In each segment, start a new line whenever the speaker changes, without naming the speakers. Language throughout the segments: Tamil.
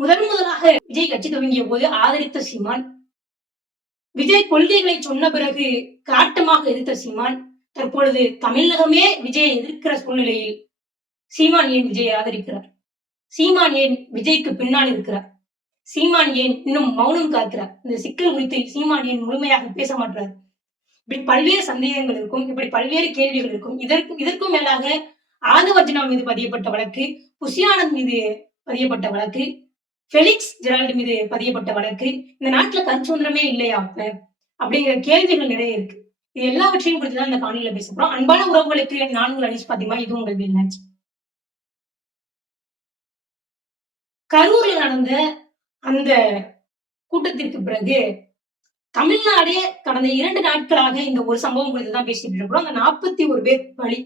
முதன் முதலாக விஜய் கட்சி துவங்கிய போது ஆதரித்த சீமான். விஜய் கொள்கைகளை சொன்ன பிறகு காட்டமாக எதிர்த்த சீமான். தற்பொழுது தமிழகமே விஜயை எதிர்க்கிற சூழ்நிலையில் சீமான் ஏன் விஜயை ஆதரிக்கிறார்? சீமான் ஏன் விஜய்க்கு பின்னால் இருக்கிறார்? சீமான் ஏன் இன்னும் மௌனம் காக்கிறார்? இந்த சிக்கல் குறித்து சீமான் ஏன் முழுமையாக பேச மாட்டார்? இப்படி பல்வேறு சந்தேகங்கள் இருக்கும் இப்படி பல்வேறு கேள்விகள் இருக்கும். இதற்கும் இதற்கும் மேலாக ஆதவர்ஜனா மீது பதியப்பட்ட வழக்கு புஷியானந்த் மீது பதியப்பட்ட வழக்கு ஃபெலிக்ஸ் ஜெரால்டு மீது பதியப்பட்ட வழக்கு இந்த நாட்டுல கருச்சுதந்திரமே இல்லையா அப்படிங்கிற கேள்விகள் நிறைய இருக்கு. இது எல்லாவற்றையும் குறித்து தான் இந்த காணொலியில பேச போறோம். அன்பான உறவுகளுக்கு நான் உங்கள் அனிஷ் பாத்திமா இது உங்கள் வீழ்நாச்சு கரூர்ல நடந்த அந்த கூட்டத்திற்கு பிறகு தமிழ்நாடே கடந்த இரண்டு நாட்களாக இந்த ஒரு சம்பவம் குறித்து தான் பேசிட்டு இருக்கிறோம் அந்த நாற்பத்தி ஒரு பேர் பலி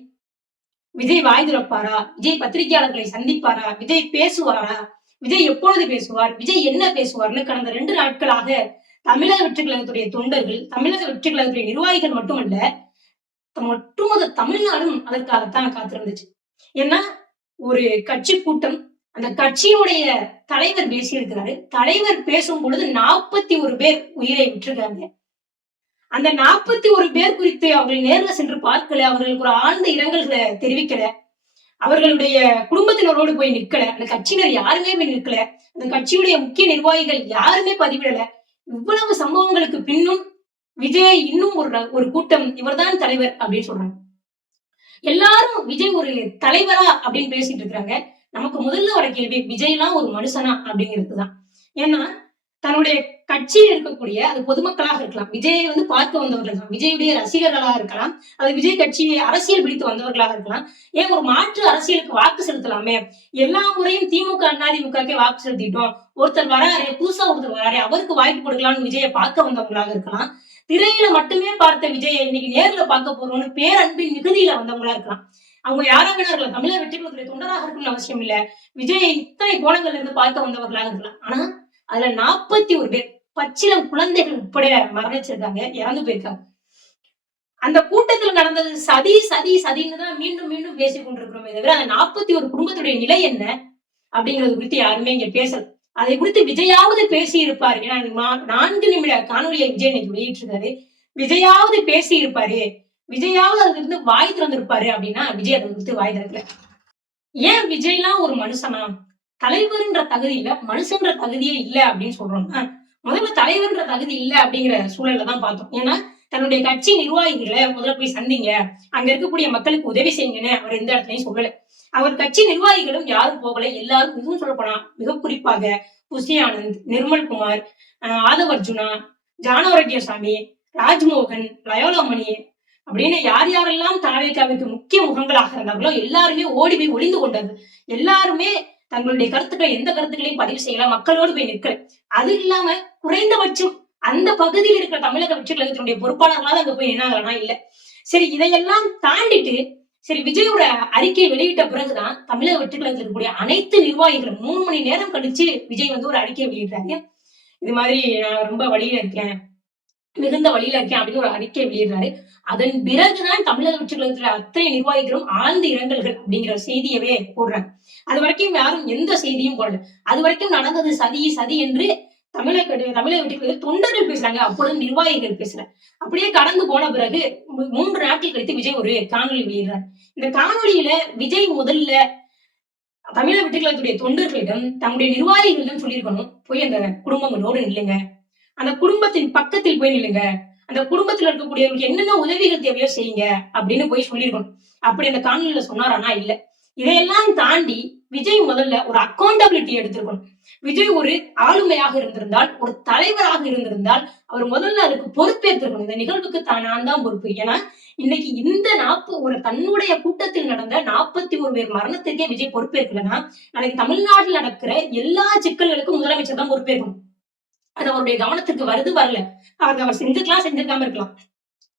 விஜய் வாய் திறப்பாரா? விஜய் பத்திரிகையாளர்களை சந்திப்பாரா? விஜய் பேசுவாரா? விஜய் எப்பொழுது பேசுவார்? விஜய் என்ன பேசுவார்னு கடந்த ரெண்டு நாட்களாக தமிழக வெற்றி கழகத்துடைய தொண்டர்கள் தமிழக வெற்றி கழகத்துடைய நிர்வாகிகள் மட்டுமல்ல ஒட்டுமொத்த தமிழ்நாடும் அதற்காகத்தான் காத்திருந்துச்சு. ஏன்னா ஒரு கட்சி கூட்டம் அந்த கட்சியுடைய தலைவர் பேசியிருக்கிறாரு. தலைவர் பேசும் பொழுது நாற்பத்தி ஒரு பேர் உயிரை விட்டுருக்காங்க. அந்த நாற்பத்தி ஒரு பேர் குறித்து அவர்கள் நேர்ல சென்று பார்க்கல. அவர்களுக்கு ஒரு ஆழ்ந்த இரங்கல்களை தெரிவிக்கல. அவர்களுடைய குடும்பத்தினரோடு போய் நிக்கல அந்த கட்சியினர் யாருமே போய் நிற்கல. அந்த கட்சியுடைய முக்கிய நிர்வாகிகள் யாருமே பதிவிடல. இவ்வளவு சம்பவங்களுக்கு பின்னும் விஜய் இன்னும் ஒரு ஒரு கூட்டம் இவர்தான் தலைவர் அப்படின்னு சொல்றாங்க. எல்லாரும் விஜய் ஒரு தலைவரா அப்படின்னு பேசிட்டு இருக்கிறாங்க. நமக்கு முதல்ல வர கேள்வி விஜய்லாம் ஒரு மனுஷனா அப்படிங்கிறது தான் ஏன்னா தன்னுடைய கட்சியில் இருக்கக்கூடிய அது பொதுமக்களாக இருக்கலாம். விஜயை வந்து பார்க்க வந்தவர்கள் தான் விஜயுடைய ரசிகர்களாக இருக்கலாம். அது விஜய் கட்சியை அரசியல் பிடித்து வந்தவர்களாக இருக்கலாம். ஏன் ஒரு மாற்று அரசியலுக்கு வாக்கு செலுத்தலாமே? எல்லா முறையும் திமுக அதிமுகக்கே வாக்கு செலுத்திட்டோம். ஒருத்தர் வராரு புதுசா ஒருத்தர் வராரு அவருக்கு வாய்ப்பு கொடுக்கலாம்னு விஜயை பார்க்க வந்தவங்களாக இருக்கலாம். திரையில மட்டுமே பார்த்த விஜயை இன்னைக்கு நேர்ல பார்க்க போறோம்னு பேரன்பின் மிகுதியில வந்தவங்களா இருக்கலாம். அவங்க யாராக இருக்கலாம். வெற்றி வெற்றிகளுடைய தொண்டராக இருக்கணும்னு அவசியம் இல்ல. விஜயை இத்தனை கோணங்கள்ல இருந்து பார்க்க வந்தவர்களாக இருக்கலாம். ஆனா அதுல நாற்பத்தி ஒரு பேர் பச்சிலம் குழந்தைகள் உட்பட மரணிச்சிருக்காங்க இறந்து போயிருக்காங்க. அந்த கூட்டத்துல நடந்தது சதி சதி சதின்னு தான் மீண்டும் மீண்டும் பேசிக் கொண்டிருக்கிறோமே தவிர அந்த நாற்பத்தி ஒரு குடும்பத்துடைய நிலை என்ன அப்படிங்கறது குறித்து யாருமே இங்க பேசல. அதை குறித்து விஜயாவது பேசி இருப்பாரு ஏன்னா நான்கு நிமிட காணொலியை விஜய் இன்னைக்கு வெளியிட்டிருக்காரு. விஜயாவது பேசி இருப்பாரு விஜயாவது அதுல இருந்து வாய் திறந்திருப்பாரு அப்படின்னா விஜய் அதை குறித்து வாய் திறக்கல. ஏன் விஜய்லாம் ஒரு மனுஷனா? தலைவர்ன்ற தகுதி இல்ல மனுஷன்ற தகுதியே இல்ல அப்படின்னு சொல்றோம்னா முதல்ல தலைவர்ன்ற தகுதி இல்ல அப்படிங்கிற சூழல்ல தான் பார்த்தோம். ஏன்னா தன்னுடைய கட்சி நிர்வாகிகளை முதல்ல போய் சந்திங்க. அங்க இருக்கக்கூடிய மக்களுக்கு உதவி செய்யுங்கன்னு அவர் எந்த இடத்துலயும் சொல்லல. அவர் கட்சி நிர்வாகிகளும் யாரும் போகல. எல்லாரும் இதுவும் சொல்ல மிக குறிப்பாக புஷி ஆனந்த் நிர்மல்குமார் ஆதவ் அர்ஜுனா ஜானவரக்கியசாமி ராஜ்மோகன் லயோலமணி அப்படின்னு யார் யாரெல்லாம் தாவேக்காவிற்கு முக்கிய முகங்களாக இருந்தார்களோ எல்லாருமே ஓடி போய் ஒளிந்து கொண்டது. எல்லாருமே தங்களுடைய கருத்துக்கள் எந்த கருத்துக்களையும் பதிவு செய்யலாம் மக்களோடு போய் நிற்க அது இல்லாம குறைந்தபட்சம் அந்த பகுதியில் இருக்கிற தமிழக வெற்றி கழகத்தினுடைய பொறுப்பாளர்களால் அங்க போய் என்னாகலனா இல்ல. சரி இதையெல்லாம் தாண்டிட்டு சரி விஜயோட அறிக்கையை வெளியிட்ட பிறகுதான் தமிழக வெற்றி கழகத்தில் இருக்கக்கூடிய அனைத்து நிர்வாகிகளும் மூணு மணி நேரம் கழிச்சு விஜய் வந்து ஒரு அறிக்கையை வெளியிடுறாரு இது மாதிரி நான் ரொம்ப வழியில இருக்கேன். மிகுந்த வழியில இருக்கேன் அப்படின்னு ஒரு அறிக்கை வெளியிடுறாரு. அதன் பிறகுதான் தமிழக வெற்றி கழகத்துல அத்தனை நிர்வாகிகளும் ஆழ்ந்த இரங்கல்கள் அப்படிங்கிற செய்தியவே போடுறாங்க. அது வரைக்கும் யாரும் எந்த செய்தியும் போடல. அது வரைக்கும் நடந்தது சதி சதி என்று தமிழக தமிழக வெற்றி தொண்டர்கள் பேசுறாங்க. அப்பொழுது நிர்வாகிகள் பேசுறாங்க. அப்படியே கடந்து போன பிறகு மூன்று நாட்கள் கழித்து விஜய் ஒரு காணொலி வெளியிடுறார். இந்த காணொலியில விஜய் முதல்ல தமிழக வெற்றி தொண்டர்களிடம் தம்முடைய நிர்வாகிகளிடம் சொல்லியிருக்கணும். போய் அந்த குடும்பங்களோடு நில்லுங்க. அந்த குடும்பத்தின் பக்கத்தில் போய் நில்லுங்க. அந்த குடும்பத்துல இருக்கக்கூடியவங்களுக்கு என்னென்ன உதவிகள் தேவையோ செய்யுங்க அப்படின்னு போய் சொல்லியிருக்கணும் அப்படி அந்த காணொலியில சொன்னாரானா? இல்ல. இதையெல்லாம் தாண்டி விஜய் முதல்ல ஒரு அக்கௌண்டபிலிட்டி எடுத்திருக்கணும். விஜய் ஒரு ஆளுமையாக இருந்திருந்தால் ஒரு தலைவராக இருந்திருந்தால் அவர் முதல்ல அதுக்கு பொறுப்பேற்றிருக்கணும். இந்த நிகழ்வுக்கு தான் நான் தான் பொறுப்பு. ஏன்னா இன்னைக்கு இந்த நாற்பது ஒரு தன்னுடைய கூட்டத்தில் நடந்த நாற்பத்தி ஒரு பேர் மரணத்திற்கே விஜய் பொறுப்பேற்கலன்னா நாளைக்கு தமிழ்நாட்டில் நடக்கிற எல்லா சிக்கல்களுக்கும் முதலமைச்சர் தான் பொறுப்பேற்கணும். அது அவருடைய கவனத்துக்கு வருது வரல. அவர் அவர் செஞ்சுக்கலாம் செஞ்சிருக்காம இருக்கலாம்.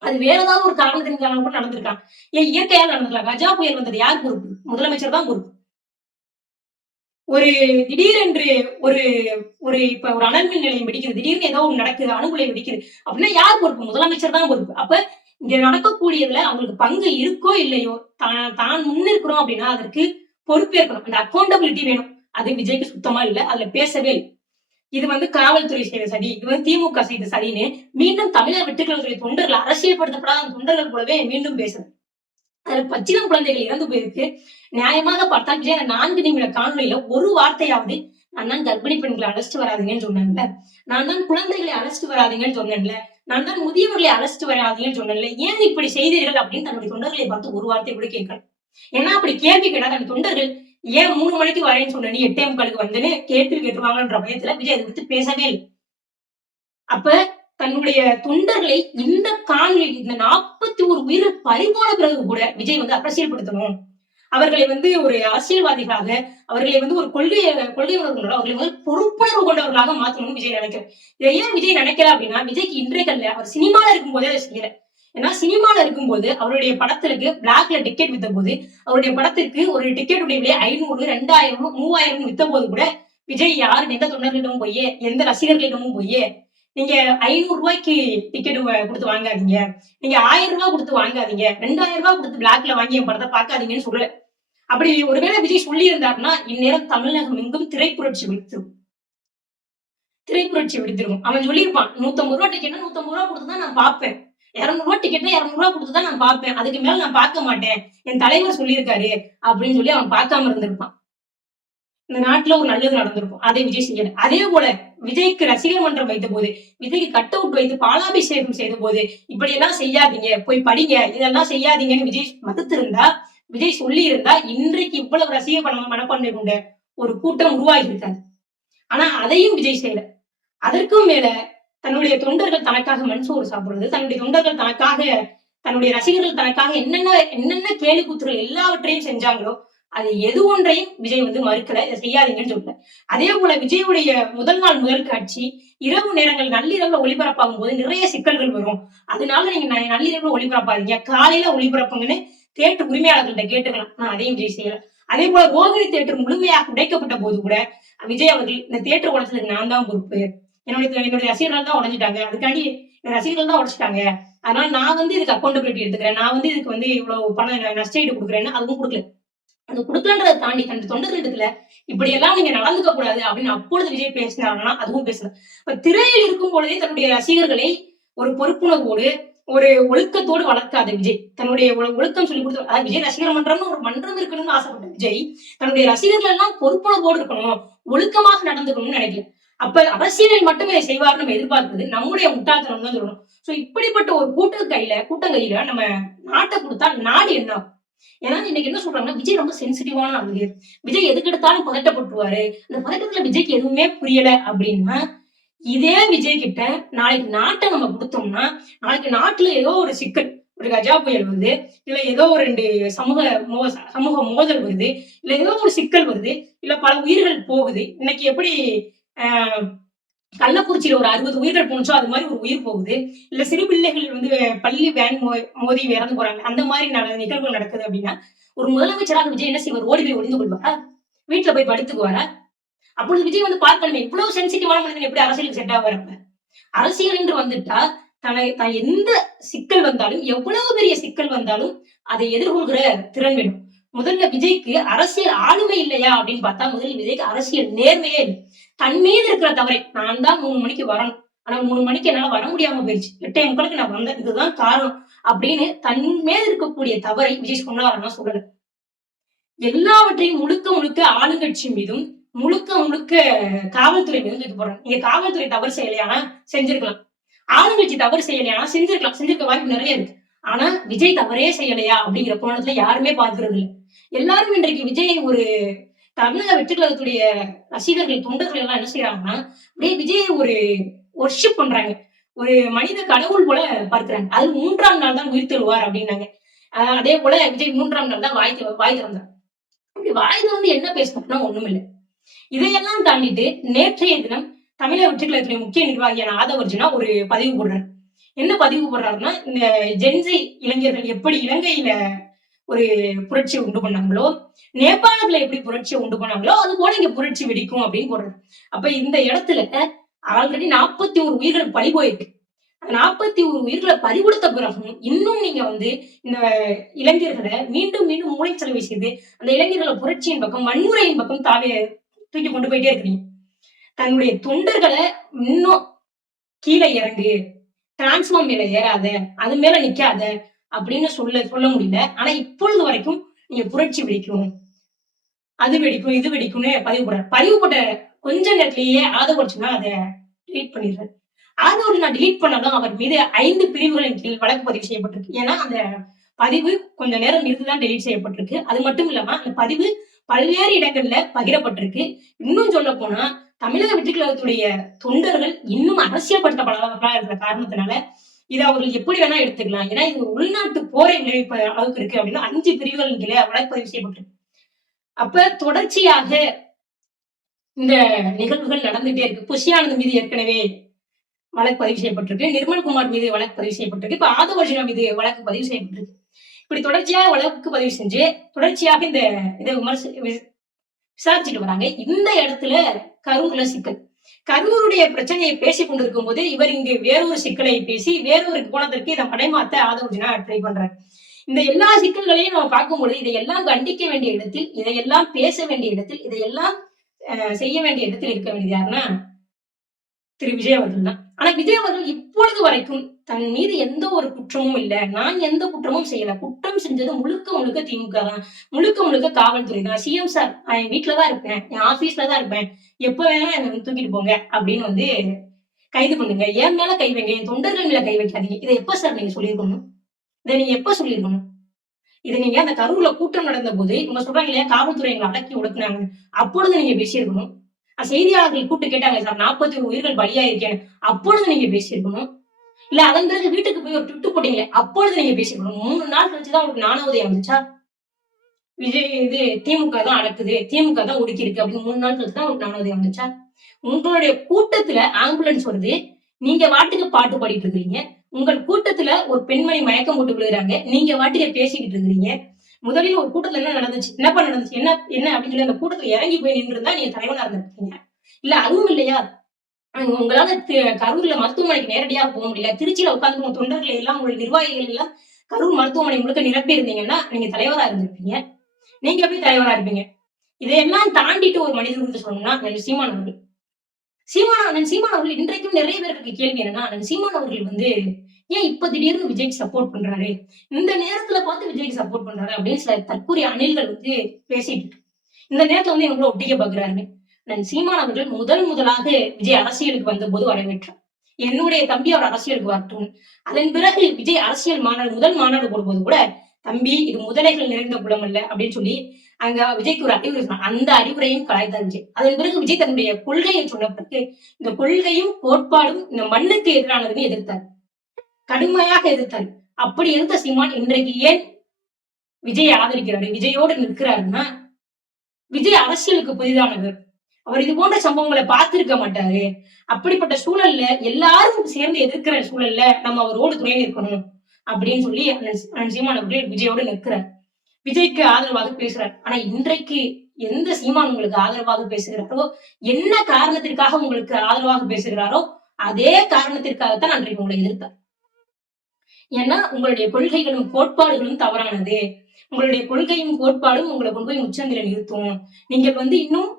அது வேற ஏதாவது ஒரு காரணத்தின் காரணம் கூட நடந்திருக்கலாம். ஏன் இயற்கையா நடந்திருக்கலாம். கஜா புயல் வந்தது யார் பொறுப்பு? முதலமைச்சர் தான் பொறுப்பு. ஒரு திடீரென்று ஒரு ஒரு இப்ப ஒரு அனல்மின் நிலையம் வெடிக்குது. திடீர்னு ஏதோ ஒன்று நடக்குது அணுகுலை வெடிக்குது. அப்படின்னா யார் பொறுப்பு? முதலமைச்சர் தான் பொறுப்பு. அப்ப இங்க நடக்கக்கூடியதுல அவங்களுக்கு பங்கு இருக்கோ இல்லையோ தான் தான் முன்னிருக்கிறோம் அப்படின்னா அதற்கு பொறுப்பேற்கணும். அந்த அக்கௌண்டபிலிட்டி வேணும். அது விஜய்க்கு சுத்தமா இல்லை அதுல பேசவே இல்லை. இது வந்து காவல்துறை செய்த சதி இது வந்து திமுக செய்த சதின்னு மீண்டும் தமிழக வெட்டுக்கலத்துறை தொண்டர்கள் அரசியல்படுத்தப்படாத தொண்டர்கள் போலவே மீண்டும் பேசுது. அதுல பச்சிளம் குழந்தைகள் இறந்து போயிருக்கு. நியாயமாக பார்த்தால் விஜய் நான்கு நிமிட காணொலியில ஒரு வார்த்தையாவது நான் தான் கர்ப்பிணி பெண்களை அழைச்சிட்டு வராதீங்கன்னு சொன்னேன்ல. நான் தான் குழந்தைகளை அழைச்சிட்டு வராதீங்கன்னு சொன்னேன்ல. நான் தான் முதியவர்களை அழைச்சிட்டு வராதீங்கன்னு சொன்னேன்ல. ஏன் இப்படி செய்தீர்கள் அப்படின்னு தன்னுடைய தொண்டர்களை பார்த்து ஒரு வார்த்தை கூட கேட்கல. ஏன்னா அப்படி கேள்வி கேட்டா தன் தொண்டர்கள் ஏன் மூணு மணிக்கு வரேன்னு சொன்ன நீ எட்டே முக்காலுக்கு வந்துன்னு கேட்டு கேட்டுருவாங்கன்ற பயத்துல விஜய் அதை குறித்து பேசவே இல்லை. அப்ப தன்னுடைய தொண்டர்களை இந்த காணொலி இந்த நாற்பத்தி ஒரு உயிர் பறிபோன பிறகு கூட விஜய் வந்து அரசியல்படுத்தணும். அவர்களை வந்து ஒரு அரசியல்வாதிகளாக அவர்களை வந்து ஒரு கொள்கை கொள்கை உணர்வுகளோட அவர்களை வந்து பொறுப்புணர்வு கொண்டவர்களாக மாத்தணும்னு விஜய் நினைக்கிறேன். இதை ஏன் விஜய் நினைக்கல அப்படின்னா விஜய்க்கு இன்றைக்கல்ல அவர் சினிமால இருக்கும்போதே அதை செய்யல. ஏன்னா சினிமால இருக்கும்போது அவருடைய படத்திற்கு பிளாக்ல டிக்கெட் வித்த போது அவருடைய படத்திற்கு ஒரு டிக்கெட் உடைய விலை ஐநூறு ரெண்டாயிரம் மூவாயிரம் வித்த போது கூட விஜய் யார் எந்த தொண்டர்களிடமும் போய் எந்த ரசிகர்களிடமும் போய் நீங்க ஐநூறு ரூபாய்க்கு டிக்கெட் கொடுத்து வாங்காதீங்க. நீங்க ஆயிரம் ரூபாய் கொடுத்து வாங்காதீங்க. ரெண்டாயிரம் ரூபாய் கொடுத்து பிளாக்ல வாங்கி என் படத்தை பார்க்காதீங்கன்னு சொல்லல. அப்படி ஒருவேளை விஜய் சொல்லி இருந்தாருன்னா இந்நேரம் தமிழகம் எங்கும் திரைப்புரட்சி விடுத்திருக்கும் திரைப்புரட்சி விடுத்திருக்கும். அவன் சொல்லியிருப்பான் நூத்தம்பது ரூபா டிக்கெட்னா நூத்தம்பது ரூபா கொடுத்து தான் நான் பார்ப்பேன். இரநூறுவா ரூபா டிக்கெட்னா இருநூறு கொடுத்து தான் நான் பார்ப்பேன். அதுக்கு மேல நான் பார்க்க மாட்டேன். என் தலைவர் சொல்லியிருக்காரு அப்படின்னு சொல்லி அவன் பார்க்காம இருந்திருப்பான். இந்த நாட்டுல ஒரு நல்லது நடந்திருக்கும். அதை விஜய் செய்யல அதே போல விஜய்க்கு ரசிகர் மன்றம் வைத்த போது விஜய்க்கு கட் அவுட் வைத்து பாலாபிஷேகம் செய்த போது இப்படி எல்லாம் செய்யாதீங்க போய் படிங்க இதெல்லாம் செய்யாதீங்கன்னு விஜய் மதித்திருந்தா விஜய் சொல்லி இருந்தா இன்றைக்கு இவ்வளவு ரசிகர் பண்ண மனப்பான்மை கொண்ட ஒரு கூட்டம் உருவாகி இருக்காது. ஆனா அதையும் விஜய் செய்யல. அதற்கும் மேல தன்னுடைய தொண்டர்கள் தனக்காக மண்சோறு சாப்பிடுறது தன்னுடைய தொண்டர்கள் தனக்காக தன்னுடைய ரசிகர்கள் தனக்காக என்னென்ன என்னென்ன கேலி கூத்துகள் எல்லாவற்றையும் செஞ்சாங்களோ அது எது ஒன்றையும் விஜய் வந்து மறுக்கல இதை செய்யாதீங்கன்னு சொல்லல. அதே போல விஜயுடைய முதல் நாள் முதல் காட்சி இரவு நேரங்கள் நள்ளிரவுல ஒளிபரப்பாகும் போது நிறைய சிக்கல்கள் வரும். அதனால நீங்க நள்ளிரவுல ஒளிபரப்பாதீங்க. காலையில ஒளிபரப்புங்கன்னு தேட்டர் உரிமையாளர்கள்ட்ட கேட்டுக்கலாம். நான் அதையும் விஜய் செய்யல. அதே போல ரோகிணி தேட்டர் முழுமையாக உடைக்கப்பட்ட போது கூட விஜய் அவர்கள் இந்த தேட்டர் உடைச்சதுக்கு நான் தான் பொறுப்பு. என்னுடைய என்னுடைய ரசிகர்கள் தான் உடஞ்சிட்டாங்க. அதுக்காண்டி ரசிகர்கள் தான் உடைச்சிட்டாங்க. அதனால நான் வந்து இதுக்கு அக்கௌண்டபிலிட்டி எடுத்துக்கிறேன். நான் வந்து இதுக்கு வந்து இவ்வளவு பணம் நஷ்டஈடு கொடுக்குறேன்னு அதுவும் கொடுக்கல. அது கொடுக்கலன்றதை தாண்டி தன் தொண்டர்களிடத்துல இப்படி எல்லாம் நீங்க நடந்துக்க கூடாது அப்படின்னு அப்பொழுது விஜய் பேசினாருன்னா அதுவும் பேசல. இப்ப திரையில் இருக்கும் பொழுதே தன்னுடைய ரசிகர்களை ஒரு பொறுப்புணர்வோடு ஒரு ஒழுக்கத்தோடு வளர்க்காத விஜய். தன்னுடைய ஒழுக்கம் சொல்லி கொடுத்து அதாவது விஜய் ரசிகர் மன்றம்னு ஒரு மன்றம் இருக்கணும்னு ஆசைப்பட்ட விஜய் தன்னுடைய ரசிகர்கள் எல்லாம் பொறுப்புணர்வோடு இருக்கணும் ஒழுக்கமாக நடந்துக்கணும்னு நினைக்கல. அப்ப அரசியலில் மட்டுமே இதை செய்வார் நம்ம எதிர்பார்ப்பது நம்முடைய முட்டாள்தனம் தான் சொல்லணும். சோ இப்படிப்பட்ட ஒரு கூட்டு கையில கூட்டங்கையில நம்ம நாட்டை கொடுத்தா நாடு என்ன ஆகும்? ஏன்னா இன்னைக்கு என்ன சொல்றாங்கன்னா விஜய் ரொம்ப சென்சிட்டிவான ஆளு விஜய் எதுக்கு எடுத்தாலும் பதட்டப்பட்டுருவாரு. அந்த பதட்டத்துல விஜய்க்கு எதுவுமே புரியல அப்படின்னா இதே விஜய் கிட்ட நாளைக்கு நாட்டை நம்ம கொடுத்தோம்னா நாளைக்கு நாட்டுல ஏதோ ஒரு சிக்கல் ஒரு கஜா புயல் வருது இல்ல ஏதோ ஒரு ரெண்டு சமூக மோ சமூக மோதல் வருது இல்ல ஏதோ ஒரு சிக்கல் வருது இல்ல பல உயிர்கள் போகுது. இன்னைக்கு எப்படி கள்ளக்குறிச்சியில ஒரு அறுபது உயிர்கள் போனுச்சோ அது மாதிரி ஒரு உயிர் போகுது. இல்ல சிறு பிள்ளைகள் வந்து பள்ளி வேன் மோ- மோதி இறந்து போறாங்க. அந்த மாதிரி நட- நிகழ்வுகள் நடக்குது அப்படின்னா ஒரு முதலமைச்சராக விஜய் என்ன செய்வார்? ஓடி போய் ஒளிந்து கொள்வாரா? வீட்டுல போய் படுத்துக்குவாரா? அப்பொழுது விஜய் வந்து பார்க்கணுமே இவ்வளவு சென்சிட்டிவான மனிதன் எப்படி அரசியலுக்கு செட் ஆகிறப்ப அரசியல் என்று வந்துட்டா தன்னை தான் எந்த சிக்கல் வந்தாலும் எவ்வளவு பெரிய சிக்கல் வந்தாலும் அதை எதிர்கொள்கிற திறன் வேணும். முதல்ல விஜய்க்கு அரசியல் ஆளுமை இல்லையா அப்படின்னு பார்த்தா முதல்ல விஜய்க்கு அரசியல் நேர்மையே இல்லை. தன் மீது இருக்கிற தவறை நான் தான் மூணு மணிக்கு வரணும். ஆனா மூணு மணிக்கு என்னால வர முடியாம போயிடுச்சு. எட்டே முக்களுக்கு நான் வந்தேன். இதுதான் காரணம் அப்படின்னு தன் மீது இருக்கக்கூடிய தவறை விஜய் சொன்னாரன்னா சொல்லல. எல்லாவற்றையும் முழுக்க முழுக்க ஆளுங்கட்சி மீதும் முழுக்க முழுக்க காவல்துறை மீதும் தூக்கி போடுறாங்க. நீங்க காவல்துறை தவறு செய்யலையானா செஞ்சிருக்கலாம். ஆளுங்கட்சி தவறு செய்யலையானா செஞ்சிருக்கலாம். செஞ்சிருக்க வாய்ப்பு நிறைய இருக்கு. ஆனா விஜய் தவறே செய்யலையா அப்படிங்கிற கோணத்துல யாருமே பார்க்கிறது இல்லை. எல்லாரும் இன்றைக்கு விஜய் ஒரு தமிழக வெற்றிக்கழகத்துடைய ரசிகர்கள் தொண்டர்கள் எல்லாம் என்ன செய்யறாங்கன்னா அப்படியே விஜயை ஒரு ஒர்ஷிப் பண்றாங்க. ஒரு மனித கடவுள் போல பார்க்கிறாங்க. அது மூன்றாம் நாள் தான் உயிர் தருவார் அப்படின்னாங்க. அதே போல விஜய் மூன்றாம் நாள் தான் வாய் வாய் திறந்தார். அப்படி வாய் திறந்து என்ன பேசணும்னா ஒண்ணும் இல்லை. இதையெல்லாம் தாண்டிட்டு நேற்றைய தினம் தமிழக வெற்றிக்கழகத்துடைய முக்கிய நிர்வாகியான ஆதவர்ஜுனா ஒரு பதிவு போடுறாரு. என்ன பதிவு போடுறாருன்னா இந்த ஜென்சி இளைஞர்கள் எப்படி இலங்கையில ஒரு புரட்சியை உண்டு பண்ணாங்களோ? நேபாளத்துல எப்படி புரட்சியை உண்டு பண்ணாங்களோ அது போல இங்க புரட்சி வெடிக்கும் அப்படின்னு போடுறாரு அப்ப இந்த இடத்துல ஆல்ரெடி நாற்பத்தி ஒரு உயிர்கள் பறி போயிருக்கு. நாற்பத்தி ஒரு உயிர்களை பறி கொடுத்த பிறகும் இன்னும் நீங்க வந்து இந்த இளைஞர்களை மீண்டும் மீண்டும் மூளைச்சலவை செய்து அந்த இளைஞர்களை புரட்சியின் பக்கம் வன்முறையின் பக்கம் தாவே தூக்கி கொண்டு போயிட்டே இருக்கிறீங்க. தன்னுடைய தொண்டர்களை இன்னும் கீழே இறங்கு. டிரான்ஸ்ஃபார்ம் மேல ஏறாத. அது மேல நிக்காத. அப்படின்னு சொல்ல சொல்ல முடியல. ஆனா இப்பொழுது வரைக்கும் நீங்க புரட்சி வெடிக்கும் அது வெடிக்கும் இது வெடிக்கும்னு பதிவு போடுறாரு. பதிவு போட்ட கொஞ்ச நேரத்திலேயே ஆதவர்ச்சுனா அதை டிலீட் பண்ணிடுறாரு. ஆதவர் நான் டிலீட் பண்ணாலும் அவர் மீது ஐந்து பிரிவுகளின் கீழ் வழக்கு பதிவு செய்யப்பட்டிருக்கு. ஏன்னா அந்த பதிவு கொஞ்ச நேரம் இருந்து டெலீட் செய்யப்பட்டிருக்கு. அது மட்டும் இல்லாம அந்த பதிவு பல்வேறு இடங்கள்ல பகிரப்பட்டிருக்கு. இன்னும் சொல்ல போனா தமிழக வெற்றி தொண்டர்கள் இன்னும் அரசியல்படுத்தப்படாதவர்களா இருக்கிற காரணத்தினால இதை அவர்கள் எப்படி வேணா எடுத்துக்கலாம். ஏன்னா இது உள்நாட்டு போரை விளைவிப்ப அளவுக்கு இருக்கு அப்படின்னா அஞ்சு பிரிவுகள் கீழே வழக்கு பதிவு செய்யப்பட்டிருக்கு. அப்ப தொடர்ச்சியாக இந்த நிகழ்வுகள் நடந்துட்டே இருக்கு. புஷியானந்த் மீது ஏற்கனவே வழக்கு பதிவு செய்யப்பட்டிருக்கு. நிர்மல்குமார் மீது வழக்கு பதிவு செய்யப்பட்டிருக்கு. இப்ப ஆதவர்ஜுனா மீது வழக்கு பதிவு செய்யப்பட்டிருக்கு. இப்படி தொடர்ச்சியாக வழக்கு பதிவு செஞ்சு தொடர்ச்சியாக இந்த இதை விமர்சி விசாரிச்சுட்டு வராங்க. இந்த இடத்துல கரூர்ல சிக்கல். கரூருடைய பிரச்சனையை பேசி கொண்டிருக்கும் போது இவர் இங்கு வேறொரு சிக்கலை பேசி வேறொரு கோணத்திற்கு இதை படைமாத்த ஆதரவுனா ட்ரை பண்றாரு. இந்த எல்லா சிக்கல்களையும் நம்ம பார்க்கும்பொழுது இதையெல்லாம் கண்டிக்க வேண்டிய இடத்தில் இதையெல்லாம் பேச வேண்டிய இடத்தில் இதையெல்லாம் அஹ், செய்ய வேண்டிய இடத்தில் இருக்க வேண்டியது யாருன்னா திரு விஜய் அவர்கள் தான். ஆனா விஜய் அவர்கள் இப்பொழுது வரைக்கும் தன் மீது எந்த ஒரு குற்றமும் இல்லை. நான் எந்த குற்றமும் செய்யல. குற்றம் செஞ்சது முழுக்க முழுக்க திமுக தான். முழுக்க முழுக்க காவல்துறை தான். சிஎம் சார் நான் என் வீட்டுலதான் இருப்பேன். என் ஆபீஸ்ல தான் இருப்பேன். எப்ப வேணா என்னை தூக்கிட்டு போங்க. அப்படின்னு வந்து கைது பண்ணுங்க. என் மேல கை வைங்க. என் தொண்டர்கள் மேல கை வைக்காதீங்க. இதை எப்ப சார் நீங்க சொல்லியிருக்கணும்? இதை நீங்க எப்ப சொல்லியிருக்கணும்? இதை நீங்க அந்த கரூர்ல கூட்டம் நடந்த போது இவங்க சொல்றாங்க இல்லையா காவல்துறை எங்களை அடக்கி ஒடுக்குனாங்க அப்பொழுது நீங்க பேசியிருக்கணும். செய்தியாளர்கள் கூட்டு கேட்டாங்க சார் நாற்பத்தி ஒரு உயிர்கள் பலியாயிருக்கேன் அப்பொழுது நீங்க பேசியிருக்கணும். இல்ல அதன் பிறகு வீட்டுக்கு போய் ஒரு ட்விட்டு போட்டீங்களே அப்பொழுது நீங்க பேசிக்கணும். மூணு நாள் கழிச்சுதான் உங்களுக்கு நானாவதே வந்துச்சா? விஜய் இது திமுக தான் அடக்குது திமுக தான் ஒடுக்கி இருக்கு அப்படின்னு மூணு நாள் கழிச்சு தான் உங்களுக்கு நானாவதே வந்துச்சா? உங்களுடைய கூட்டத்துல ஆம்புலன்ஸ் வருது நீங்க வாட்டுக்கு பாட்டு பாடிட்டு இருக்கிறீங்க உங்கள் கூட்டத்துல ஒரு பெண்மணி மயக்கம் போட்டு விழுகிறாங்க நீங்க வாட்டுக்கு பேசிக்கிட்டு இருக்கிறீங்க. முதலில் ஒரு கூட்டத்துல என்ன நடந்துச்சு? என்னப்பா நடந்துச்சு? என்ன என்ன அப்படின்னு சொல்லி அந்த கூட்டத்துல இறங்கி போய் நின்று இருந்தா நீங்க தலைவனா இருந்திருக்கீங்க. இல்ல அதுவும் இல்லையா? உங்களால கரூர்ல மருத்துவமனைக்கு நேரடியா போக முடியல. திருச்சியில உட்கார்ந்து உங்க தொண்டர்களை எல்லாம் உங்களுடைய நிர்வாகிகள் எல்லாம் கரூர் மருத்துவமனை முழுக்க நிரப்பி இருந்தீங்கன்னா நீங்க தலைவரா இருந்திருப்பீங்க. நீங்க எப்படி தலைவரா இருப்பீங்க? இதையெல்லாம் தாண்டிட்டு ஒரு மனிதர் குறித்து சொல்லணும்னா அண்ணன் சீமான் அவர்கள். சீமான் அண்ணன் சீமான் அவர்கள் இன்றைக்கும் நிறைய பேருக்கு கேள்வி என்னன்னா அண்ணன் சீமான் அவர்கள் வந்து ஏன் இப்ப திடீர்னு விஜய்க்கு சப்போர்ட் பண்றாரு? இந்த நேரத்துல பார்த்து விஜய்க்கு சப்போர்ட் பண்றாரு? அப்படின்னு சில தற்கூறிய அணில்கள் வந்து பேசிட்டு இருக்கு. இந்த நேரத்துல வந்து எங்களை ஒட்டிக்க பாக்குறாரு சீமான் அவர்கள் முதல் முதலாக விஜய் அரசியலுக்கு வந்த போது வரவேற்றார். என்னுடைய தம்பி அவர் அரசியலுக்கு வரட்டும். அதன் பிறகு விஜய் அரசியல் மாநாடு முதல் மாநாடு போடும்போது கூட தம்பி இது முதலைகள் நிறைந்த புலம் அல்ல அப்படின்னு சொல்லி அங்க விஜய்க்கு ஒரு அறிவுரை சொன்னாங்க அந்த அறிவுரையும் கலாய்த்தார் விஜய். அதன் பிறகு விஜய் தன்னுடைய கொள்கையை சொன்ன பிறகு இந்த கொள்கையும் கோட்பாடும் இந்த மண்ணுக்கு எதிரானதுன்னு எதிர்த்தார். கடுமையாக எதிர்த்தார். அப்படி எதிர்த்த சீமான் இன்றைக்கு ஏன் விஜய் ஆதரிக்கிறாரு? விஜயோடு நிற்கிறாருன்னா விஜய் அரசியலுக்கு புதிதானவர். அவர் இது போன்ற சம்பவங்களை பார்த்திருக்க மாட்டாரு. அப்படிப்பட்ட சூழல்ல எல்லாரும் சேர்ந்து எதிர்க்கிற சூழல்ல நம்ம அவரோடு துணை நிற்கணும் அப்படின்னு சொல்லி அண்ணன் சீமான் அவர்கள் விஜயோடு நிற்கிறார். விஜய்க்கு ஆதரவாக பேசுறார். ஆனா இன்றைக்கு எந்த சீமான் உங்களுக்கு ஆதரவாக பேசுகிறாரோ என்ன காரணத்திற்காக உங்களுக்கு ஆதரவாக பேசுகிறாரோ அதே காரணத்திற்காகத்தான் அன்றைக்கு உங்களை எதிர்த்தார். ஏன்னா உங்களுடைய கொள்கைகளும் கோட்பாடுகளும் தவறானது. உங்களுடைய கொள்கையும் கோட்பாடும் உங்களை கொண்டு போய் உச்சந்தில நிறுத்தும். நீங்கள் வந்து இன்னும்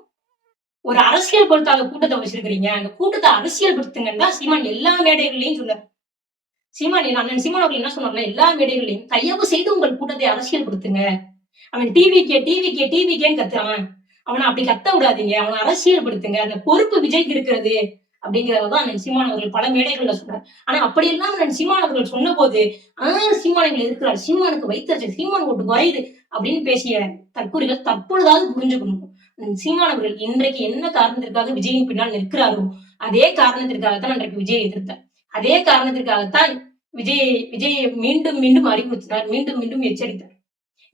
ஒரு அரசியல் பொறுத்தாத கூட்டத்தை வச்சிருக்கிறீங்க. அந்த கூட்டத்தை அரசியல் படுத்துங்கன்னு தான் சீமான் எல்லா மேடைகளையும் சொன்னார். சீமான் அண்ணன் சீமான் அவர்கள் என்ன சொன்னார்னா எல்லா மேடைகள்லயும் தயவு செய்து உங்கள் கூட்டத்தை அரசியல் படுத்துங்க. அவன் TV K TV K TV கேன்னு கத்துறான். அவனை அப்படி கத்த விடாதீங்க. அவனை அரசியல் படுத்துங்க. அந்த பொறுப்பு விஜய்க்கு இருக்கிறது அப்படிங்கறதான் அண்ணன் சீமான் அவர்கள் பல மேடைகள்ல சொன்னார். ஆனா அப்படியெல்லாம் அண்ணன் சீமான் அவர்கள் சொன்ன போது ஆஹ் சீமான் இருக்கிறார் சீமானுக்கு வைத்தறிச்சல் சீமான் ஓட்டு குறையுது அப்படின்னு பேசிய தற்கூறிகள் தற்பொழுதாவது புரிஞ்சுக்கணும். சீமான் அவர்கள் இன்றைக்கு என்ன காரணத்திற்காக விஜயின் பின்னால் நிற்கிறாரோ அதே காரணத்திற்காகத்தான் அன்றைக்கு விஜயை எதிர்த்தார். அதே காரணத்திற்காகத்தான் விஜய் விஜயை மீண்டும் மீண்டும் அறிவுறுத்தினார் மீண்டும் மீண்டும் எச்சரித்தார்.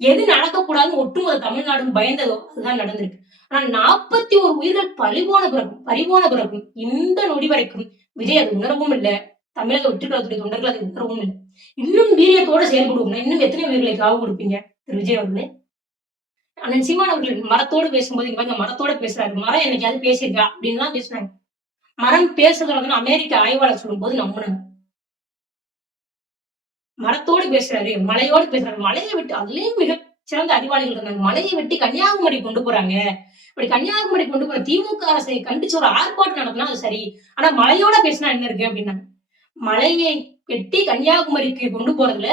எது நடக்கக்கூடாதுன்னு ஒட்டுமொத்த தமிழ்நாடும் பயந்ததோ அதுதான் நடந்திருக்கு. ஆனா நாற்பத்தி ஒரு உயிர்கள் பறிபோன பிறக்கும் பறிபோன பிறக்கும் இந்த நொடி வரைக்கும் விஜய் அது உணரவும் இல்லை. தமிழக வெற்றிக்கழகத்துடைய தொண்டர்கள் அது உணரவும் இல்லை. இன்னும் வீரியத்தோட செயல்படுவோம்னா இன்னும் எத்தனை உயிர்களை காவு கொடுப்பீங்க? திரு விஜய் அவர்களே. அண்ணன் சீமான் அவர்கள் மரத்தோடு பேசும்போது இங்க பாருங்க மரத்தோட பேசுறாரு. மரம் என்னைக்காவது பேசியிருக்கா அப்படின்னு தான் பேசுனாங்க மரம் பேசுகிறதுன்னு அமெரிக்க ஆய்வாளர் சொல்லும்போது நம்பினாங்க மரத்தோடு பேசுறாரு மலையோடு பேசுறாரு. மலையை விட்டு அதுலயும் மிக சிறந்த அறிவாளிகள் இருந்தாங்க. மலையை வெட்டி கன்னியாகுமரி கொண்டு போறாங்க. அப்படி கன்னியாகுமரி கொண்டு போற திமுக அரசை கண்டிச்சு ஒரு ஆர்ப்பாட்டம் நடத்தினா அது சரி. ஆனா மலையோட பேசினா என்ன இருக்கு அப்படின்னா மலையை வெட்டி கன்னியாகுமரிக்கு கொண்டு போறதுல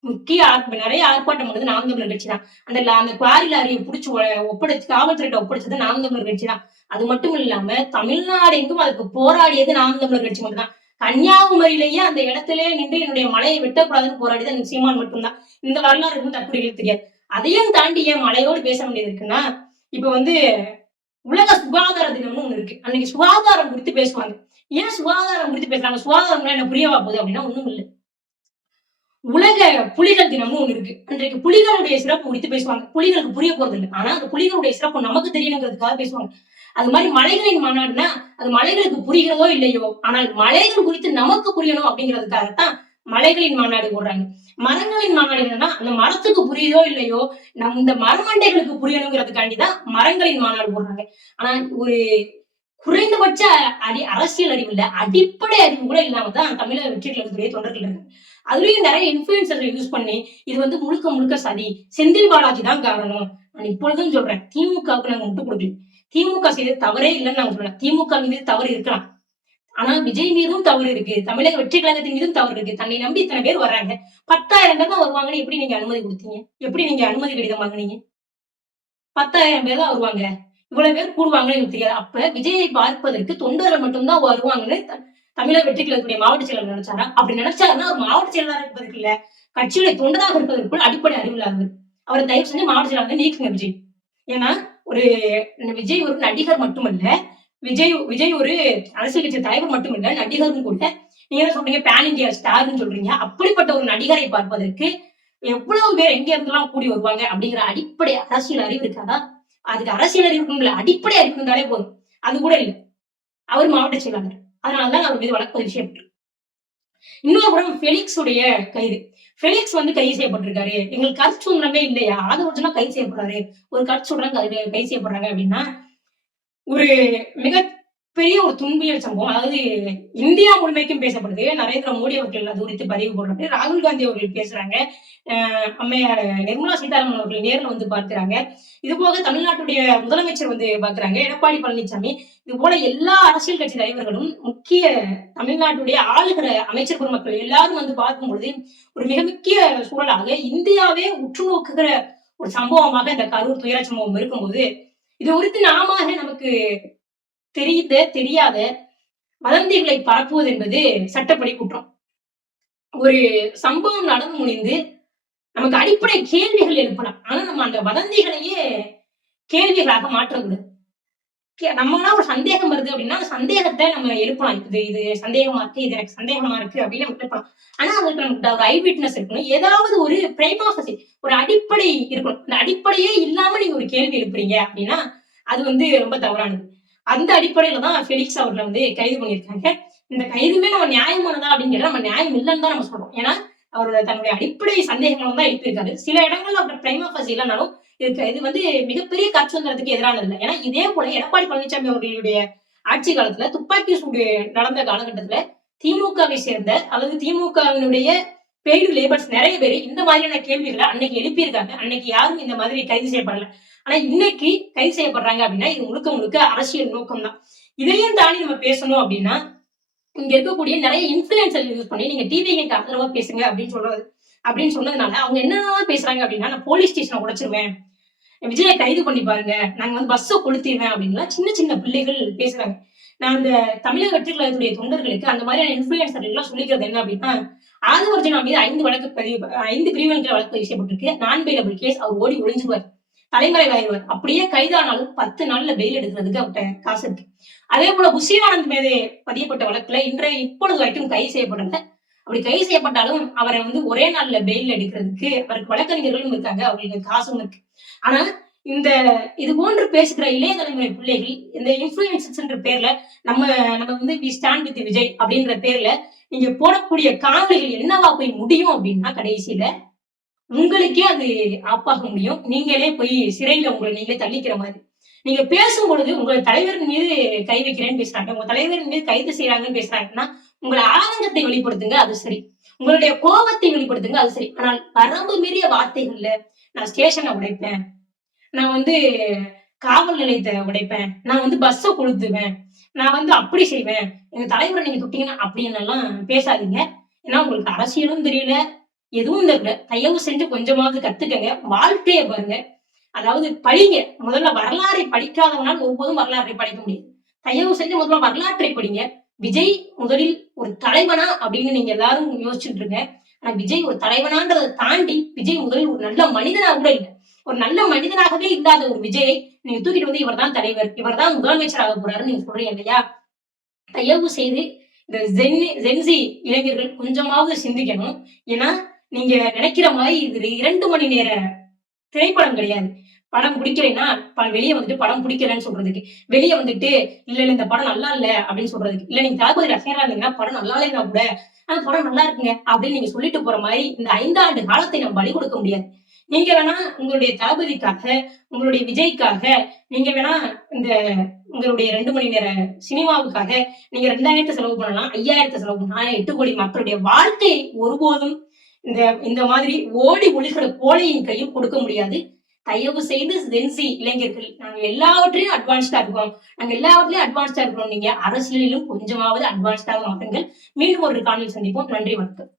முக்கிய ஆர்ப்ப- நிறைய ஆர்ப்பாட்டம் பண்ணது நாம் தமிழர் கட்சி தான். அந்த அந்த குவாரி லாரியை பிடிச்சி ஒப்படைச்சு காவல்துறையிட்ட ஒப்படைச்சது நாம் தமிழர் கட்சி தான். அது மட்டும் இல்லாம தமிழ்நாடு எங்கும் அதுக்கு போராடியது நாம் தமிழர் கட்சி மட்டும்தான் கன்னியாகுமரியிலேயே அந்த இடத்துலயே நின்று என்னுடைய மலையை வெட்டக்கூடாதுன்னு போராடியது சீமான் மட்டும்தான் இந்த வரலாறு வந்து தற்கொலைகள் தெரியாது. அதையும் தாண்டி ஏன் மலையோடு பேச வேண்டியது இருக்குன்னா இப்ப வந்து உலக சுகாதார தினம்னு ஒண்ணு இருக்கு. அன்னைக்கு சுகாதாரம் குறித்து பேசுவாங்க. ஏன் சுகாதாரம் குறித்து பேசுறாங்க? சுகாதாரம் என்ன? புரியவா போகுது அப்படின்னா ஒண்ணும் இல்லை. உலக புலிகள் தினம்னு ஒண்ணு இருக்கு. அன்றைக்கு புலிகளுடைய சிறப்பு குறித்து பேசுவாங்க. புலிகளுக்கு புரிய போறது இல்லை. ஆனா அந்த புலிகளுடைய சிறப்பு நமக்கு தெரியணுங்கிறதுக்காக பேசுவாங்க. அது மாதிரி மலைகளின் மாநாடுனா அது மலைகளுக்கு புரிகிறதோ இல்லையோ ஆனால் மலைகள் குறித்து நமக்கு புரியணும் அப்படிங்கிறதுக்காகத்தான் மலைகளின் மாநாடு போடுறாங்க. மரங்களின் மாநாடு என்னன்னா அந்த மரத்துக்கு புரியுதோ இல்லையோ நம் இந்த மரமண்டைகளுக்கு புரியணுங்கிறதுக்காண்டி தான் மரங்களின் மாநாடு போடுறாங்க. ஆனா ஒரு குறைந்தபட்ச அடி அரசியல் அறிவு இல்ல அடிப்படை அறிவு கூட இல்லாம தான் தமிழக வெற்றி கழகத்துடைய தொண்டர்கள் இருக்கு அதுலயும் நிறைய இன்ஃபுளுசரை யூஸ் பண்ணி இது வந்து முழுக்க முழுக்க சதி. செந்தில் பாலாஜி தான் காரணம். நான் இப்பொழுதும் சொல்றேன் திமுகவுக்கு நாங்க முட்டு கொடுக்கல. திமுக செய்த தவறே இல்லைன்னு நாங்க சொல்றேன் திமுக மீது தவறு இருக்கலாம். ஆனா விஜய் மீதும் தவறு இருக்கு. தமிழக வெற்றி கழகத்தின் மீதும் தவறு இருக்கு. தன்னை நம்பி இத்தனை பேர் வர்றாங்க. பத்தாயிரம் பேர் தான் வருவாங்கன்னு எப்படி நீங்க அனுமதி கொடுத்தீங்க? எப்படி நீங்க அனுமதி கடிதம் வாங்குனீங்க? பத்தாயிரம் பேர் தான் வருவாங்க. இவ்வளவு பேர் கூடுவாங்கன்னு எனக்கு தெரியாது. அப்ப விஜயை பார்ப்பதற்கு தொண்டர்கள் மட்டும்தான் வருவாங்கன்னு தமிழர் தமிழக வெற்றி கழகத்துடைய மாவட்ட செயலாளர் நினைச்சாரா? அப்படி நினைச்சாருன்னா ஒரு மாவட்ட செயலாளர் இருப்பதற்கு இல்ல. கட்சியுடைய தொண்டராக இருப்பதற்குள் அடிப்படை அறிவு அவரை தயவு செஞ்சு மாவட்ட செயலாளர் நீக்குங்க விஜய். ஏன்னா ஒரு விஜய் ஒரு நடிகர் மட்டுமல்ல. விஜய் விஜய் ஒரு அரசியல் கட்சி தலைவர் மட்டுமல்ல நடிகரும் கூட. நீங்க என்ன சொல்றீங்க? பேன் இந்தியா ஸ்டார்னு சொல்றீங்க. அப்படிப்பட்ட ஒரு நடிகரை பார்ப்பதற்கு எவ்வளவு பேர் எங்க இருந்தெல்லாம் கூடி வருவாங்க அப்படிங்கிற அடிப்படை அரசியல் அறிவு இருக்காதா? அதுக்கு அரசியல் அறிவு இருக்கும்ல அடிப்படை அறிவு இருந்தாலே போதும். அது கூட இல்லை. அவர் மாவட்ட செயலாளர். அதனாலதான் அவர் மீது வழக்கு பதிவு செய்யப்பட்டிருக்கு. இன்னொரு புறம் ஃபெலிக்ஸ் உடைய கைது. ஃபெலிக்ஸ் வந்து கைது செய்யப்பட்டிருக்காரு. எங்களுக்கு கருத்து சுதந்திரமே இல்லையா? அதை ஒரிஜினலா கைது செய்யப்படுறாரு. ஒரு கருத்து சுதந்திரம் கைது செய்யப்படுறாங்க அப்படின்னா ஒரு மிக பெரிய ஒரு துன்பியல் சம்பவம். அதாவது இந்தியா முழுமைக்கும் பேசப்படுது. நரேந்திர மோடி அவர்கள் அது குறித்து பதிவு போடுறாரு ராகுல் காந்தி அவர்கள் பேசுறாங்க. அம்மையார் நிர்மலா சீதாராமன் அவர்கள் நேர்ல வந்து பார்க்கிறாங்க. இது போக தமிழ்நாட்டுடைய முதலமைச்சர் வந்து பாக்குறாங்க எடப்பாடி பழனிசாமி இது போல எல்லா அரசியல் கட்சி தலைவர்களும் முக்கிய தமிழ்நாட்டுடைய ஆளுகிற அமைச்சர் பெருமக்கள் எல்லாரும் வந்து பார்க்கும் பொழுது ஒரு மிக முக்கிய சூழலாக இந்தியாவே உற்று நோக்குகிற ஒரு சம்பவமாக இந்த கரூர் துயர சம்பவம் இருக்கும்போது இது குறித்து நாம நமக்கு தெரிந்த தெரியாத வதந்திகளை பரப்புவது என்பது சட்டப்படி குற்றம். ஒரு சம்பவம் நடந்து முடிந்து நமக்கு அடிப்படை கேள்விகள் எழுப்பலாம். ஆனா நம்ம அந்த வதந்திகளையே கேள்விகளாக மாற்றக்கூடாது. கே- ஒரு சந்தேகம் வருது அப்படின்னா அந்த சந்தேகத்தை நம்ம எழுப்பலாம். இது இது சந்தேகமா இருக்கு இது எனக்கு சந்தேகமா இருக்கு அப்படின்னு நம்ம எழுப்பலாம். ஆனா அதுக்கு நமக்கு ஒரு ஐ விட்னஸ் இருக்கணும். ஏதாவது ஒரு பிரேமாசி ஒரு அடிப்படை இருக்கணும். அந்த அடிப்படையே இல்லாம நீங்க ஒரு கேள்வி எழுப்புறீங்க அப்படின்னா அது வந்து ரொம்ப தவறானது. அந்த அடிப்படையில தான் ஃபெலிக்ஸ் அவர்களை வந்து கைது பண்ணியிருக்காங்க. இந்த கைதுமே நம்ம நியாயமானதா அப்படின்னு கேட்டா நம்ம நியாயம் இல்லைன்னு தான் நம்ம சொல்றோம். ஏன்னா அவர் தன்னுடைய அடிப்படை சந்தேகங்களும் தான் எழுப்பியிருக்காரு. சில இடங்கள்ல அவர் பிரைமா ஃபசி இல்லைனாலும் இதுக்கு இது வந்து மிகப்பெரிய கற்சுதந்திரத்துக்கு எதிரானது இல்லை. ஏன்னா இதே போல எடப்பாடி பழனிசாமி அவர்களுடைய ஆட்சி காலத்துல துப்பாக்கி சூடு நடந்த காலகட்டத்துல திமுகவை சேர்ந்த அல்லது திமுகவினுடைய பெய்டு லேபர்ஸ் நிறைய பேர் இந்த மாதிரியான கேள்விகளை அன்னைக்கு எழுப்பியிருக்காங்க. அன்னைக்கு யாரும் இந்த மாதிரி கைது செய்யப்படல. ஆனா இன்னைக்கு கைது செய்யப்படுறாங்க அப்படின்னா இது முழுக்க முழுக்க அரசியல் நோக்கம் தான் இதையும் தாண்டி நம்ம பேசணும் அப்படின்னா இங்க இருக்கக்கூடிய நிறைய இன்ஃபுளுசர் யூஸ் பண்ணி நீங்க டிவிக்கு ஆதரவா பேசுங்க அப்படின்னு சொல்றது அப்படின்னு சொன்னதுனால அவங்க என்னதான் பேசுறாங்க அப்படின்னா நான் போலீஸ் ஸ்டேஷனை உடைச்சிருவேன். விஜயை கைது பண்ணி பாருங்க. நாங்க வந்து பஸ்ஸை கொளுத்திடுவேன் அப்படின்னா சின்ன சின்ன பிள்ளைகள் பேசுறாங்க. நான் அந்த தமிழக வெற்றி கழகத்துடைய தொண்டர்களுக்கு அந்த மாதிரியான இன்ஃபுளுசர் சொல்லிக்கிறது என்ன அப்படின்னா ஆதவர்ஜனா மீது ஐந்து வழக்கு பதிவு ஐந்து பிரிவுகள் வழக்கு பதிவு செய்யப்பட்டிருக்கு. நான் பெயிலபிள் கேஸ் அவர் ஓடி ஒழிஞ்சுவார் தலைமுறை தலைமறைவாயிருவார். அப்படியே கைதானாலும் பத்து நாள்ல பெயில் எடுக்கிறதுக்கு அவர்கிட்ட காசு இருக்கு. அதே போல புஷியானந்த் மீது பதியப்பட்ட வழக்குல இன்றைய இப்பொழுது வரைக்கும் கைது செய்யப்படல. அப்படி கைது செய்யப்பட்டாலும் அவரை வந்து ஒரே நாள்ல பெயில் எடுக்கிறதுக்கு அவருக்கு வழக்கறிஞர்களும் இருக்காங்க அவங்களுக்கு காசும் இருக்கு. ஆனா இந்த இது போன்று பேசுகிற இளைய தலைமுறை பிள்ளைகள் இந்த இன்ஃபுளுசன்ஸ் என்ற பேர்ல நம்ம நம்ம வந்து வி ஸ்டாண்ட் வித் விஜய் அப்படின்ற பேர்ல நீங்க போடக்கூடிய காணொலிகள் என்னவா போய் முடியும் அப்படின்னா கடைசியில உங்களுக்கே அது ஆப்பாக முடியும். நீங்களே போய் சிறையில உங்களை நீங்களே தள்ளிக்கிற மாதிரி. நீங்க பேசும் பொழுது உங்கள் தலைவர் மீது கை வைக்கிறேன்னு பேசுறாங்க. உங்க தலைவர் மீது கைது செய்யறாங்கன்னு பேசுறாங்கன்னா உங்களை ஆதங்கத்தை வெளிப்படுத்துங்க அது சரி. உங்களுடைய கோபத்தை வெளிப்படுத்துங்க அது சரி. ஆனால் வரம்பு மீறிய வார்த்தைகள்ல நான் ஸ்டேஷனை உடைப்பேன். நான் வந்து காவல் நிலையத்தை உடைப்பேன். நான் வந்து பஸ்ஸை கொளுத்துவேன். நான் வந்து அப்படி செய்வேன். எங்க தலைவரை நீங்க தொட்டீங்கன்னா அப்படின்னு எல்லாம் பேசாதீங்க. ஏன்னா உங்களுக்கு அரசியலும் தெரியல எதுவும் தெரியல. தயவு செஞ்சு கொஞ்சமாவது கத்துக்கங்க. வாழ்க்கையை பாருங்க. அதாவது படிங்க. முதல்ல வரலாறை படிக்காதவனால் ஒவ்வொரு வரலாற்றை படிக்க முடியும் தயவு செஞ்சு முதல்ல வரலாற்றை படிங்க. விஜய் முதலில் ஒரு தலைவனா அப்படின்னு நீங்க எல்லாரும் யோசிச்சுட்டு இருங்க. ஆனா விஜய் ஒரு தலைவனான்றதை தாண்டி விஜய் முதலில் ஒரு நல்ல மனிதனா கூட இல்லை. ஒரு நல்ல மனிதனாகவே இல்லாத ஒரு விஜயை நீங்க தூக்கிட்டு வந்து இவர்தான் தலைவர் இவர்தான் முதலமைச்சராக போறாருன்னு நீங்க சொல்றீங்க இல்லையா? தயவு செய்து இந்த ஜென் ஜென்சி இளைஞர்கள் கொஞ்சமாவது சிந்திக்கணும். ஏன்னா நீங்க நினைக்கிற மாதிரி இது இரண்டு மணி நேர திரைப்படம் கிடையாது. படம் பிடிக்கலைன்னா வெளியே வந்துட்டு படம் பிடிக்கலன்னு சொல்றதுக்கு. வெளியே வந்துட்டு இல்ல இல்ல இந்த படம் நல்லா இல்ல அப்படின்னு சொல்றதுக்கு. இல்ல நீங்க தளபதி ரசிகரா இருந்தீங்கன்னா படம் நல்லா இல்லைன்னா கூட அந்த படம் நல்லா இருக்குங்க அப்படின்னு நீங்க சொல்லிட்டு போற மாதிரி இந்த ஐந்தாண்டு காலத்தை நம்ம பலி கொடுக்க முடியாது. நீங்க வேணா உங்களுடைய தளபதிக்காக உங்களுடைய விஜய்க்காக நீங்க வேணா இந்த உங்களுடைய ரெண்டு மணி நேர சினிமாவுக்காக நீங்க ரெண்டாயிரத்தை செலவு பண்ணலாம் ஐயாயிரத்தை செலவு பண்ணலாம். எட்டு கோடி மக்களுடைய வாழ்க்கையை ஒருபோதும் இந்த இந்த மாதிரி ஓடி ஒளிக்கிற கோழையின் கையில் கொடுக்க முடியாது. தயவு செய்து ஜென்சி இளைஞர்கள் நாங்க எல்லாவற்றையும் அட்வான்ஸ்டா இருக்கோம். நாங்க எல்லாவற்றிலையும் அட்வான்ஸ்டா இருக்கிறோம் நீங்க அரசியலிலும் கொஞ்சமாவது அட்வான்ஸ்டாக மாற்றுங்கள் மீண்டும் ஒரு காணொலி சந்திப்போம். நன்றி வணக்கம்.